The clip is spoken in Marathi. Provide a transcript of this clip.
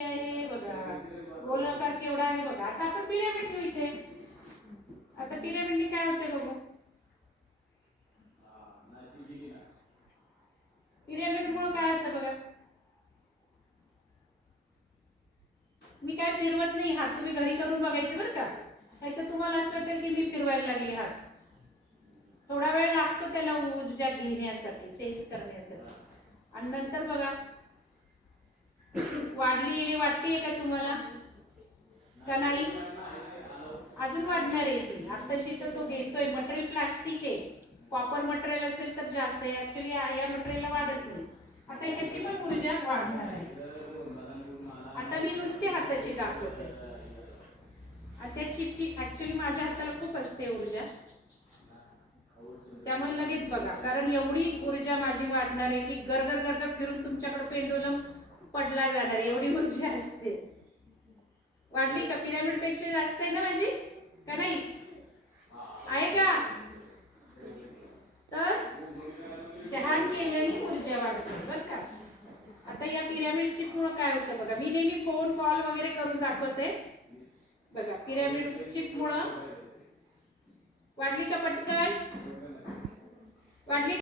आहे बघा, गोलाकार केवढा आहे बघा. आता आपण पिरॅमिड घेऊ इथे. आता पिरॅमिडने काय होते बघू. पिरॅमिड मुळे काय होतं बघा. मी काय फिरवत नाही हात, तुम्ही घरी करून बघायचं बरं का. नाही तर तुम्हाला असं वाटेल की मी फिरवायला लागली हात. थोडा वेळ लागतो त्याला ऊर्जा घेण्यासाठी, सेन्स करण्यासाठी. आणि नंतर बघा वाढली वाटतेय का तुम्हाला का नाही. अजून वाढणार आहे ती. आताशी तर तो घेतोय. मटेरियल प्लास्टिक आहे. कॉपर मटेरियल असेल तर जास्त आहे. ऍक्च्युली या मटेरियलला वाढत नाही. आता ह्याची पण ऊर्जा वाढणार आहे. आता मी नुसती हाताची दाखवते. त्या चिपची ऍक्च्युली माझ्या हाताला खूप असते ऊर्जा, त्यामुळे लगेच बघा. कारण एवढी ऊर्जा माझी वाढणार आहे की गरगर गरगर फिरून तुमच्याकडे पेंडुलम पडला जाणार, एवढी ऊर्जा असते. वाढली का. पिरॅमिड पेक्षा जास्त आहे ना माझी का नाही आहे का. तर ध्यान केल्याने ऊर्जा वाढते बरं का. आता या पिरॅमिडची पूर्ण काय होतं बघा. मी नेहमी फोन कॉल वगैरे करून दाखवते बघा. पिरॅमिड चिप मुळे वाढली का पटकन वाढली.